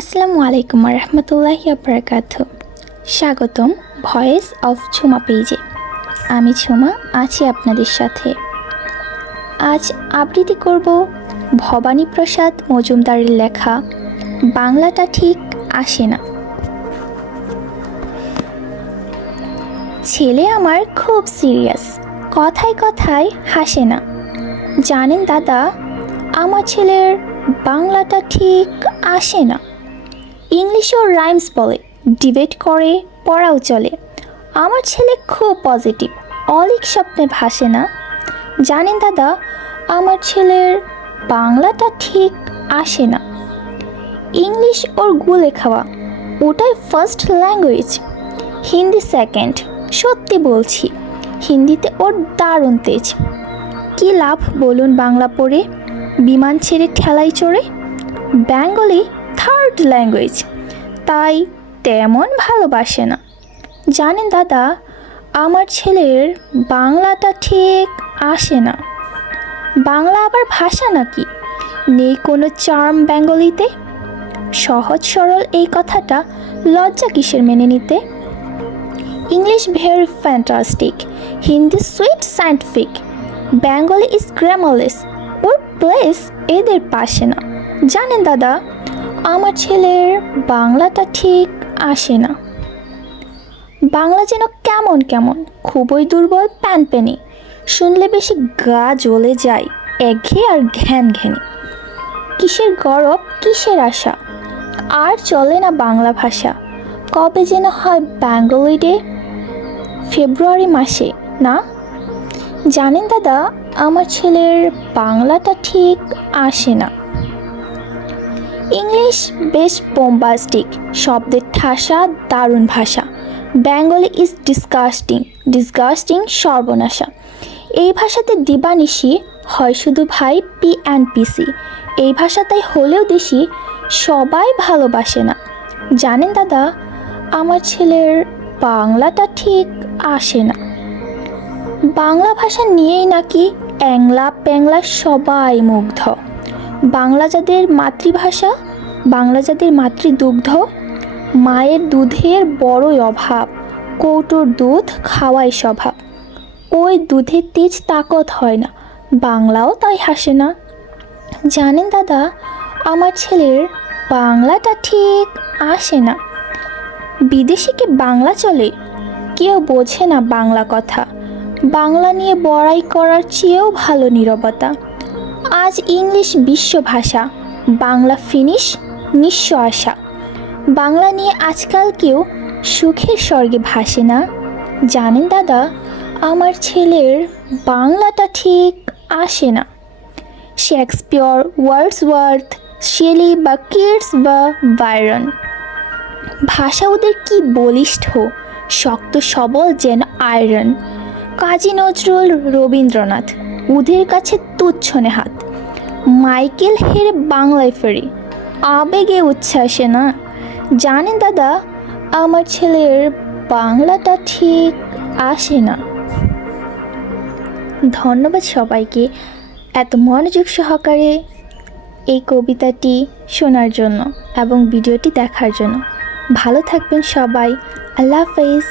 আসসালামু আলাইকুম রহমতুল্লাহি বারাকাতু। স্বাগতম ভয়েস অফ ঝুমা পেজে। আমি ঝুমা আছি আপনাদের সাথে। আজ আবৃত্তি করব ভবানী প্রসাদ মজুমদারের লেখা বাংলাটা ঠিক আসে না। ছেলে আমার খুব সিরিয়াস, কথায় কথায় হাসে না। জানেন দাদা, আমার ছেলের বাংলাটা ঠিক আসে না। ইংলিশেও রাইমস বলে, ডিবেট করে, পড়াও চলে। আমার ছেলে খুব পজিটিভ, অলিক স্বপ্নে ভাসে না। জানেন দাদা, আমার ছেলের বাংলাটা ঠিক আসে না। ইংলিশ ওর গুলে খাওয়া, ওটাই ফার্স্ট ল্যাঙ্গুয়েজ। হিন্দি সেকেন্ড, সত্যি বলছি। হিন্দিতে ওর দারুণ তেজ। কী লাভ বলুন বাংলা পড়ে, বিমান ছেড়ে ঠেলাই চড়ে। বেঙ্গলি থার্ড ল্যাঙ্গুয়েজ, তাই তেমন ভালোবাসে না। জানেন দাদা, আমার ছেলের বাংলাটা ঠিক আসে না। বাংলা আবার ভাষা নাকি? নেই কোনো চার্ম বেঙ্গলিতে? সহজ সরল এই কথাটা লজ্জা কিসের মেনে নিতে? English very fantastic, Hindi sweet scientific, Bengali is grammarless, ওর প্লেস এদের পাশে না। জানেন দাদা, আমার ছেলের বাংলাটা ঠিক আসে না। বাংলা যেন কেমন কেমন, খুবই দুর্বল প্যানপ্যানে। শুনলে বেশি গা জ্বলে যায়, একঘেয়ে আর ঘ্যান ঘ্যানে। কিসের গরব, কিসের আশা, আর চলে না বাংলা ভাষা। কবে যেন হয় বেঙ্গলি ডে, ফেব্রুয়ারি মাসে না? জানেন দাদা, আমার ছেলের বাংলাটা ঠিক আসে না। ইংলিশ বেশ বোম্বাস্টিক, শব্দের ঠাসা দারুণ ভাষা। বেঙ্গলি ইজ ডিসগাস্টিং, ডিসগাস্টিং সর্বনাশা। এই ভাষাতে দিবানিশি হয় শুধু ভাই PNPC। এই ভাষাটাই হলেও দেশি, সবাই ভালোবাসে না। জানেন দাদা, আমার ছেলের বাংলাটা ঠিক আসে না। বাংলা ভাষা নিয়েই নাকি অ্যাংলা প্যাংলা সবাই মুগ্ধ। বাংলা যাদের মাতৃভাষা, বাংলা যাদের মাতৃদুগ্ধ, মায়ের দুধের বড়ই অভাব, কৌটোর দুধ খাওয়াই স্বভাব। ওই দুধের তেজ তাকত হয় না, বাংলাও তাই হাসে না। জানেন দাদা, আমার ছেলের বাংলাটা ঠিক আসে না। বিদেশিকে বাংলা চলে, কেউ বোঝে না বাংলা কথা। বাংলা নিয়ে বড়াই করার চেয়েও ভালো নীরবতা। আজ ইংলিশ বিশ্ব ভাষা, বাংলা ফিনিশ নিঃস্ব আশা। বাংলা নিয়ে আজকাল কেউ সুখের স্বর্গে ভাসে না। জানেন দাদা, আমার ছেলের বাংলাটা ঠিক আসে না। শেক্সপিয়র, ওয়ার্ডসওয়ার্থ, শেলি বা কিটস বা বাইরন, ভাষা ওদের কি বলিষ্ঠ, শক্ত সবল যেন আয়রন। কাজী নজরুল, রবীন্দ্রনাথ, ওদের কাছে তুচ্ছ নেহাত। মাইকেল হেরে বাংলায় ফেরে, আবেগে উচ্ছ্বাসে না। জানেন দাদা, আমার ছেলের বাংলাটা ঠিক আসে না। ধন্যবাদ সবাইকে এত মনোযোগ সহকারে এই কবিতাটি শোনার জন্য এবং ভিডিওটি দেখার জন্য। ভালো থাকবেন সবাই। আল্লাহ হাফেজ।